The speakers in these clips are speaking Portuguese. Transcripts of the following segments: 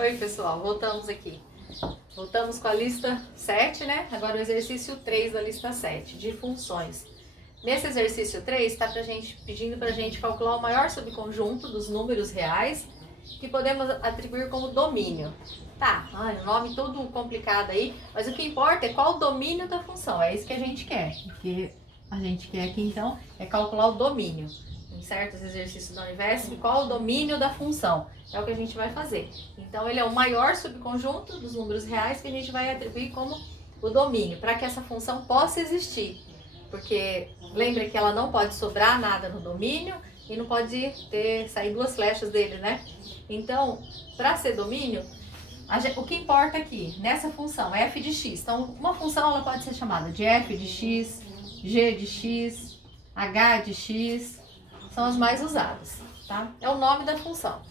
Oi, pessoal, voltamos aqui. Voltamos com a lista 7, né? Agora o exercício 3 da lista 7, de funções. Nesse exercício 3, está pedindo para a gente calcular o maior subconjunto dos números reais que podemos atribuir como domínio. Tá, um nome todo complicado aí, mas o que importa é qual o domínio da função, é isso que a gente quer. O que a gente quer aqui, então, é calcular o domínio. Em certos exercícios da Univesp, qual o domínio da função? É o que a gente vai fazer. Então, ele é o maior subconjunto dos números reais que a gente vai atribuir como o domínio, para que essa função possa existir. Porque lembra que ela não pode sobrar nada no domínio e não pode sair duas flechas dele, né? Então, para ser domínio, o que importa aqui, nessa função, é f de x. Então, uma função ela pode ser chamada de f de x, g de x, h de x, são as mais usadas, tá? É o nome da função.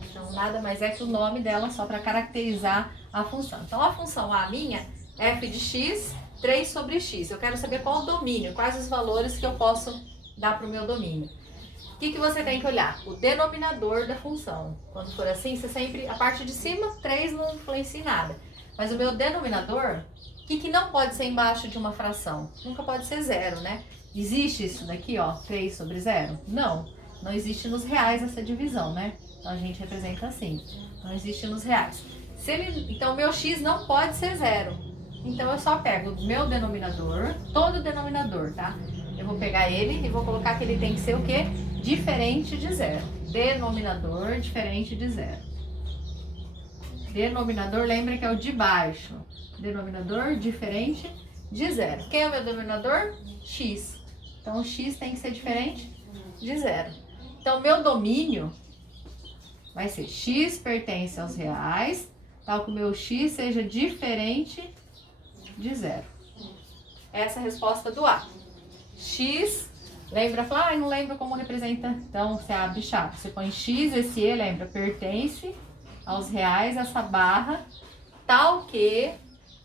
Então, nada mais é que o nome dela só para caracterizar a função. Então, a função a minha, f de x, 3 sobre x. Eu quero saber qual o domínio, quais os valores que eu posso dar para o meu domínio. O que você tem que olhar? O denominador da função. Quando for assim, você sempre, a parte de cima, 3 não influencia em nada. Mas o meu denominador, o que não pode ser embaixo de uma fração? Nunca pode ser zero, né? Existe isso daqui, ó, 3 sobre 0? Não, não existe nos reais essa divisão, né? Então a gente representa assim, não existe nos reais. Então o meu x não pode ser 0. Então eu só pego o meu denominador, todo o denominador, tá? Eu vou pegar ele e vou colocar que ele tem que ser o quê? Diferente de 0. Denominador diferente de 0. Denominador, lembra que é o de baixo. Denominador diferente de 0. Quem é o meu denominador? X. Então, o x tem que ser diferente de 0. Então, meu domínio vai ser x pertence aos reais, tal que o meu x seja diferente de 0. Essa é a resposta do A. X, lembra? Fala, não lembro como representa. Então, você abre chapa, você põe x, esse E, lembra? Pertence aos reais, essa barra, tal que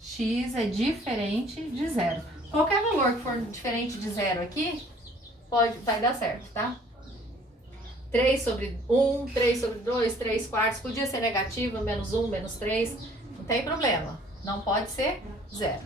x é diferente de 0. Qualquer valor que for diferente de 0 aqui, vai dar certo, tá? 3 sobre 1, 3 sobre 2, 3 quartos, podia ser negativo, menos 1, menos 3, não tem problema. Não pode ser 0.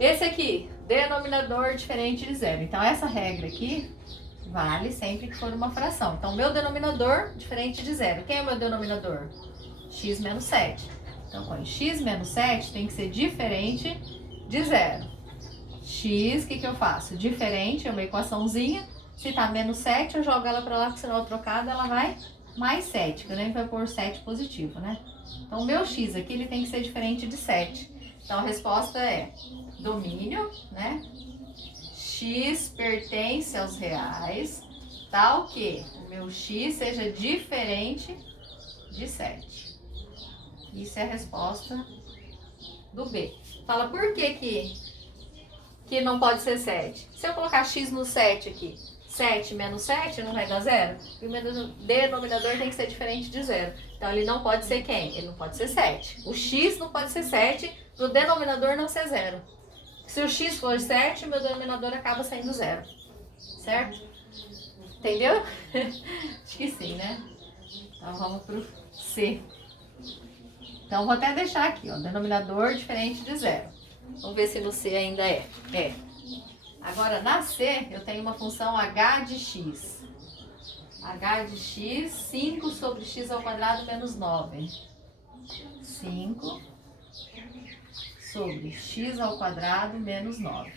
Esse aqui, denominador diferente de 0. Então, essa regra aqui vale sempre que for uma fração. Então, meu denominador diferente de 0. Quem é o meu denominador? X menos 7. Então, põe x menos 7 tem que ser diferente de 0. X, o que eu faço? Diferente, é uma equaçãozinha. Se tá menos 7, eu jogo ela para lá, com o sinal trocado, ela vai mais 7, que eu nem vou pôr 7 positivo, né? Então, o meu x aqui, ele tem que ser diferente de 7. Então, a resposta é domínio, né? X pertence aos reais, tal que o meu x seja diferente de 7. Isso é a resposta do B. Fala, por que não pode ser 7? Se eu colocar x no 7 aqui, 7 menos 7 não vai dar 0? E o meu denominador tem que ser diferente de 0. Então, ele não pode ser quem? Ele não pode ser 7. O x não pode ser 7, para o denominador não ser 0. Se o x for 7, meu denominador acaba sendo 0. Certo? Entendeu? Acho que sim, né? Então, vamos para o C. Então, vou até deixar aqui, ó, denominador diferente de 0. Vamos ver se no C ainda é. É. Agora, na C, eu tenho uma função h de x. h de x, 5 sobre x ao quadrado menos 9. 5 sobre x ao quadrado menos 9.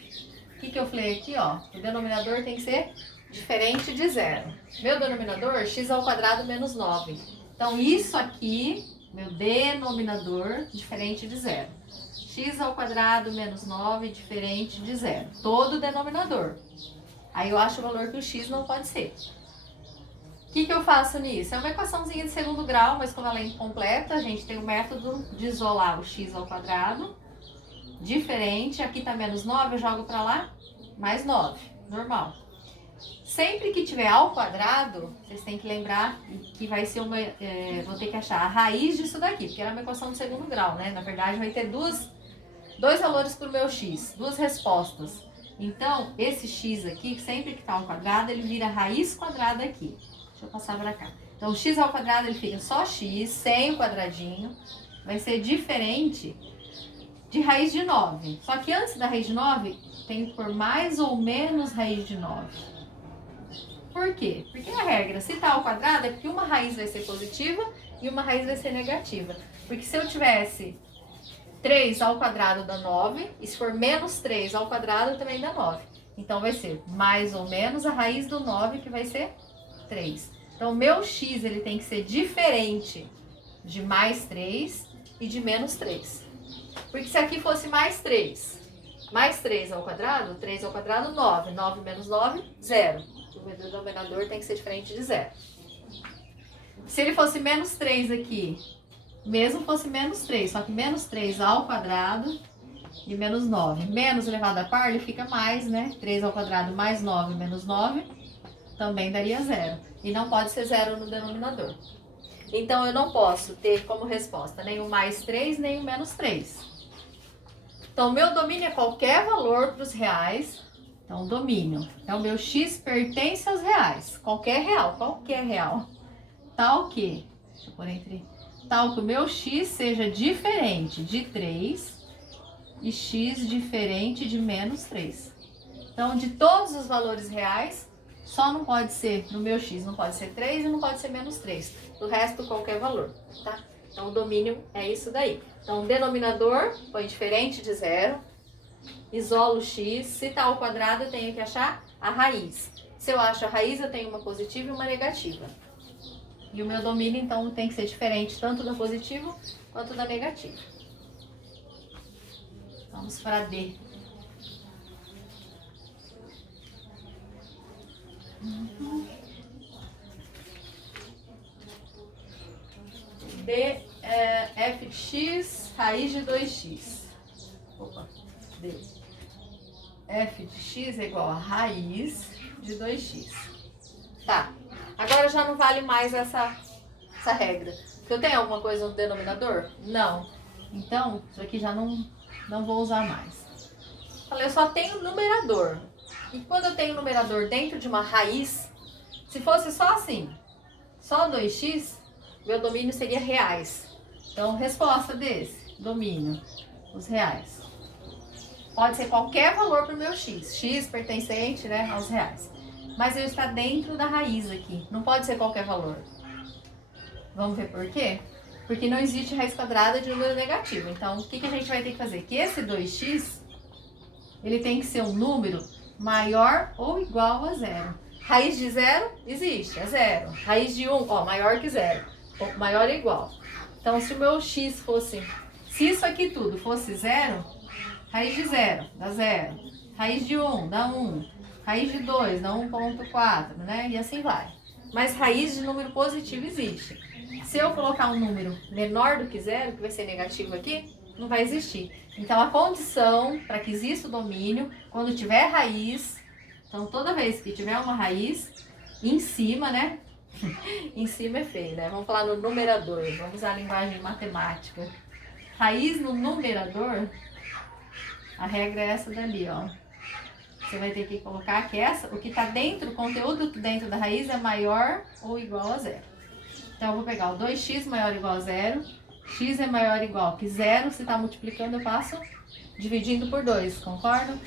O que eu falei aqui, ó? O denominador tem que ser diferente de 0. Meu denominador, x ao quadrado menos 9. Então, isso aqui, meu denominador, diferente de 0. X ao quadrado menos 9, diferente de 0. Todo denominador. Aí eu acho o valor que o x não pode ser. O que eu faço nisso? É uma equaçãozinha de segundo grau, mas com valente completa. A gente tem o método de isolar o x ao quadrado. Diferente, aqui tá menos 9, eu jogo para lá, mais 9, normal. Sempre que tiver ao quadrado, vocês têm que lembrar que vai ser vou ter que achar a raiz disso daqui, porque era uma equação de segundo grau, né? Na verdade, vai ter dois valores para o meu x, duas respostas. Então, esse x aqui, sempre que tá ao quadrado, ele vira raiz quadrada aqui. Deixa eu passar para cá. Então, x ao quadrado ele fica só x, sem o quadradinho. Vai ser diferente de raiz de 9. Só que antes da raiz de 9, tem que pôr mais ou menos raiz de 9. Por quê? Porque a regra, se tá ao quadrado, é porque uma raiz vai ser positiva e uma raiz vai ser negativa. Porque se eu tivesse 3 ao quadrado dá 9, e se for menos 3 ao quadrado também dá 9. Então vai ser mais ou menos a raiz do 9, que vai ser 3. Então o meu x ele tem que ser diferente de mais 3 e de menos 3. Porque se aqui fosse mais 3 ao quadrado, 3 ao quadrado, 9. 9 menos 9, 0. O denominador tem que ser diferente de 0. Se ele fosse menos 3 aqui, mesmo fosse menos 3, só que menos 3 ao quadrado e menos 9. Menos elevado a par, ele fica mais, né? 3 ao quadrado mais 9 menos 9 também daria 0. E não pode ser 0 no denominador. Então, eu não posso ter como resposta nem o mais 3, nem o menos 3. Então, o meu domínio é qualquer valor para os reais. Então, o domínio é o meu x pertence aos reais. Qualquer real. Tal que, deixa eu pôr entre... Tal que o meu x seja diferente de 3 e x diferente de menos 3. Então, de todos os valores reais, só não pode ser, no meu x, não pode ser 3 e não pode ser menos 3. Do resto, qualquer valor, tá? Então, o domínio é isso daí. Então, o denominador põe diferente de 0, isolo o x. Se está ao quadrado, eu tenho que achar a raiz. Se eu acho a raiz, eu tenho uma positiva e uma negativa. E o meu domínio, então, tem que ser diferente tanto da positiva quanto da negativa. Vamos para D. D é f de x, raiz de 2x. Opa, D. F de x é igual a raiz de 2x. Tá. Agora já não vale mais essa regra. Eu tenho alguma coisa no denominador? Não. Então, isso aqui já não vou usar mais. Falei, eu só tenho numerador. E quando eu tenho numerador dentro de uma raiz, se fosse só assim, só 2x, meu domínio seria reais. Então, resposta desse, domínio, os reais. Pode ser qualquer valor para o meu x. X pertencente, né, aos reais. Mas ele está dentro da raiz aqui. Não pode ser qualquer valor. Vamos ver por quê? Porque não existe raiz quadrada de número negativo. Então, o que a gente vai ter que fazer? Que esse 2x, ele tem que ser um número maior ou igual a 0. Raiz de 0 existe, é 0. Raiz de 1, ó, maior que 0. Maior ou igual. Então, se o meu x fosse... Se isso aqui tudo fosse 0, raiz de 0 dá 0. Raiz de 1 dá 1. Raiz de 2 dá 1,4, né? E assim vai. Mas raiz de número positivo existe. Se eu colocar um número menor do que 0, que vai ser negativo aqui, não vai existir. Então, a condição para que exista o domínio, quando tiver raiz, então toda vez que tiver uma raiz, em cima, né? Em cima é feio, né? Vamos falar no numerador, vamos usar a linguagem matemática. Raiz no numerador, a regra é essa dali, ó. Você vai ter que colocar que o que está dentro, o conteúdo dentro da raiz é maior ou igual a 0. Então, eu vou pegar o 2x maior ou igual a 0. X é maior ou igual que 0. Se está multiplicando, eu passo dividindo por 2, concorda?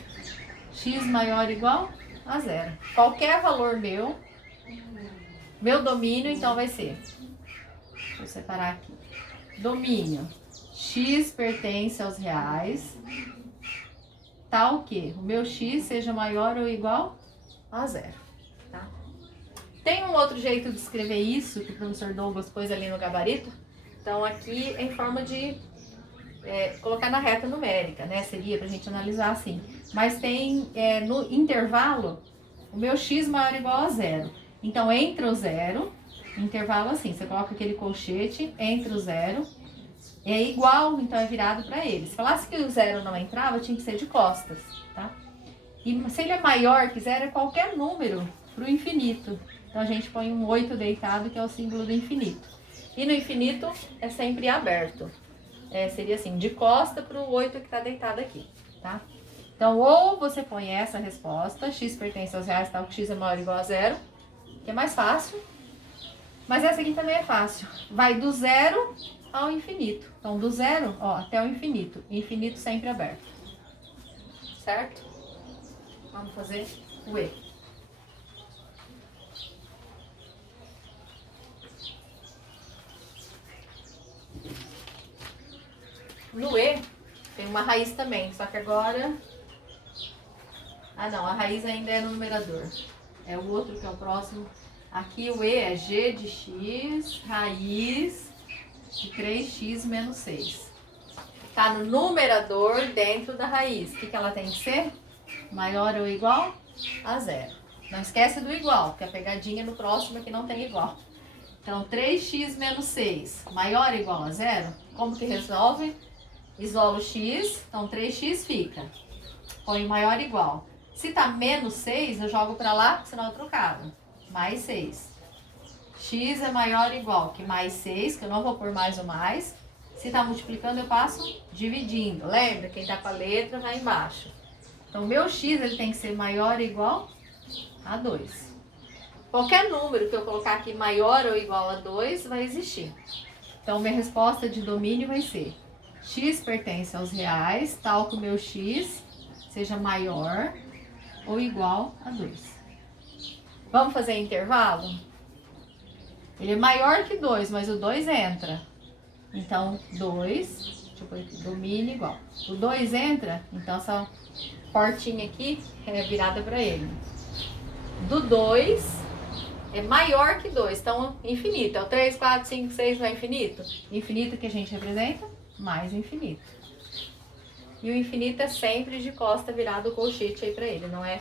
X maior ou igual a 0. Qualquer valor meu domínio, então, vai ser... Deixa eu separar aqui. Domínio. X pertence aos reais... Tal que o meu x seja maior ou igual a 0. Tá? Tem um outro jeito de escrever isso, que o professor Douglas pôs ali no gabarito. Então, aqui é em forma de colocar na reta numérica, né? Seria pra gente analisar assim. Mas tem no intervalo, o meu x maior ou igual a 0. Então, entre o 0, intervalo assim, você coloca aquele colchete entre o 0. É igual, então é virado para ele. Se falasse que o 0 não entrava, tinha que ser de costas, tá? E se ele é maior que 0, é qualquer número para o infinito. Então, a gente põe um 8 deitado, que é o símbolo do infinito. E no infinito é sempre aberto. Seria assim, de costa para o 8 que está deitado aqui, tá? Então, ou você põe essa resposta, x pertence aos reais, tal que x é maior ou igual a 0, que é mais fácil. Mas essa aqui também é fácil. Vai do zero ao infinito. Então, do zero, ó, até o infinito. Infinito sempre aberto. Certo? Vamos fazer o E. No E, tem uma raiz também, só que agora... Ah, não, a raiz ainda é no numerador. É o outro que é o próximo. Aqui o E é G de X, raiz de 3x menos 6. Tá no numerador dentro da raiz. O que ela tem que ser? Maior ou igual a zero. Não esquece do igual, que a pegadinha no próximo é que não tem igual. Então, 3x menos 6, maior ou igual a zero? Como que resolve? Isola o x, então 3x fica. Põe maior ou igual. Se tá menos 6, eu jogo pra lá, senão é trocado. Mais 6. X é maior ou igual que mais 6, que eu não vou pôr mais ou mais. Se tá multiplicando, eu passo dividindo. Lembra? Quem tá com a letra vai embaixo. Então, o meu x ele tem que ser maior ou igual a 2. Qualquer número que eu colocar aqui maior ou igual a 2 vai existir. Então, minha resposta de domínio vai ser x pertence aos reais, tal que o meu x seja maior ou igual a 2. Vamos fazer intervalo? Ele é maior que 2, mas o 2 entra. Então, 2, deixa eu pôr aqui, domínio igual. O 2 entra, então essa portinha aqui é virada para ele. Do 2 é maior que 2, então infinito. É o 3, 4, 5, 6 não é infinito? Infinito que a gente representa? Mais infinito. E o infinito é sempre de costa virado o colchete aí para ele, não é?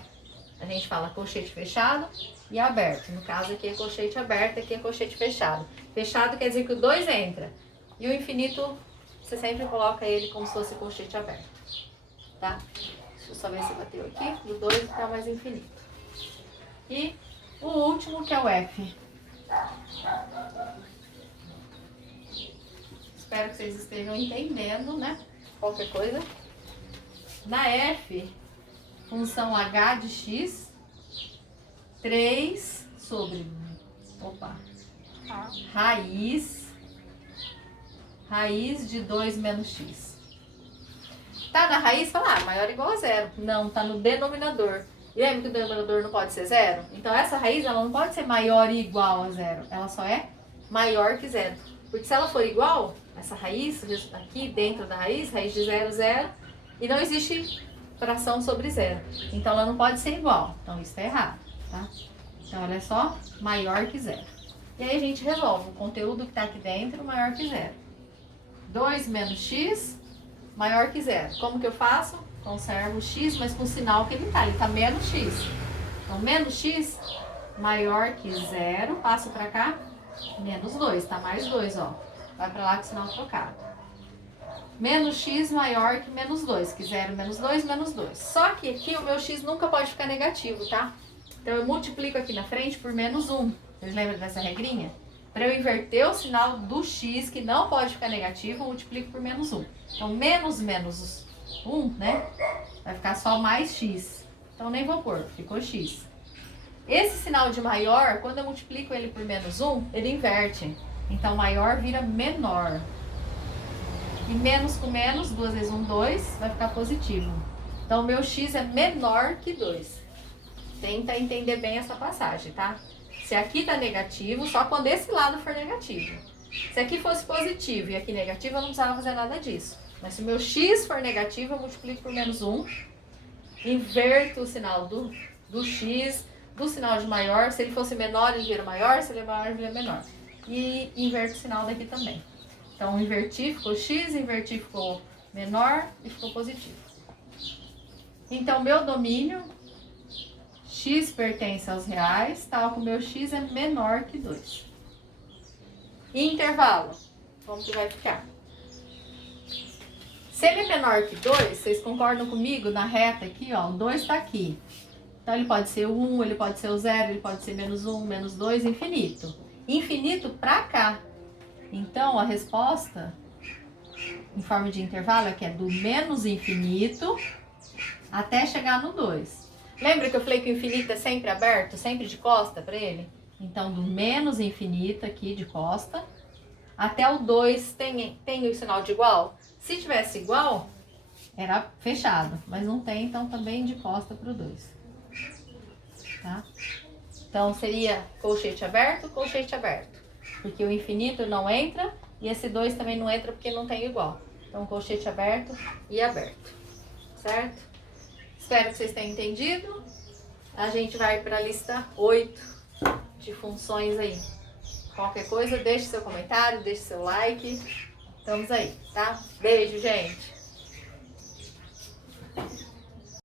A gente fala colchete fechado e aberto. No caso aqui é colchete aberto, aqui é colchete fechado. Fechado quer dizer que o 2 entra. E o infinito, você sempre coloca ele como se fosse colchete aberto. Tá? Deixa eu só ver se bateu aqui. Do 2 está mais infinito. E o último que é o F. Espero que vocês estejam entendendo, né? Qualquer coisa. Na F, função h de x, 3 sobre, raiz de 2 menos x. Tá na raiz, fala, maior ou igual a zero. Não, tá no denominador. E lembra que o denominador não pode ser zero? Então essa raiz, ela não pode ser maior e igual a zero. Ela só é maior que zero. Porque se ela for igual, essa raiz, aqui dentro da raiz de zero, zero, e não existe fração sobre zero. Então ela não pode ser igual. Então isso tá errado, tá? Então ela é só maior que zero. E aí a gente resolve o conteúdo que tá aqui dentro maior que zero. 2 menos x maior que zero. Como que eu faço? Conservo o x, mas com o sinal que ele tá menos x. Então menos x maior que zero, passo pra cá, menos 2, tá mais 2, ó. Vai pra lá com o sinal trocado. Menos x maior que menos 2, que 0 menos 2, menos 2. Só que aqui o meu x nunca pode ficar negativo, tá? Então eu multiplico aqui na frente por menos 1. Vocês lembram dessa regrinha? Para eu inverter o sinal do x, que não pode ficar negativo, eu multiplico por menos 1. Então menos 1, né? Vai ficar só mais x. Então nem vou pôr, ficou x. Esse sinal de maior, quando eu multiplico ele por menos 1, ele inverte. Então maior vira menor. E menos com menos, 2 vezes 1, 2, vai ficar positivo. Então, o meu x é menor que 2. Tenta entender bem essa passagem, tá? Se aqui tá negativo, só quando esse lado for negativo. Se aqui fosse positivo e aqui negativo, eu não precisava fazer nada disso. Mas se o meu x for negativo, eu multiplico por menos 1. Inverto o sinal do x, do sinal de maior. Se ele fosse menor, ele vira maior. Se ele é maior, ele vira menor. E inverto o sinal daqui também. Então, inverti, ficou x, inverti, ficou menor e ficou positivo. Então, meu domínio, x pertence aos reais, tal que o meu x é menor que 2. E intervalo, como que vai ficar? Se ele é menor que 2, vocês concordam comigo na reta aqui, ó, o 2 está aqui. Então, ele pode ser o 1, ele pode ser o 0, ele pode ser menos 1, menos 2, infinito. Infinito pra cá. Então, a resposta, em forma de intervalo, é que é do menos infinito até chegar no 2. Lembra que eu falei que o infinito é sempre aberto, sempre de costa para ele? Então, do menos infinito aqui de costa, até o 2 tem o sinal de igual? Se tivesse igual, era fechado, mas não tem, então também de costa pro 2. Tá? Então, seria colchete aberto, porque o infinito não entra e esse 2 também não entra porque não tem igual. Então, colchete aberto e aberto, certo? Espero que vocês tenham entendido. A gente vai para a lista 8 de funções aí. Qualquer coisa, deixe seu comentário, deixe seu like. Estamos aí, tá? Beijo, gente!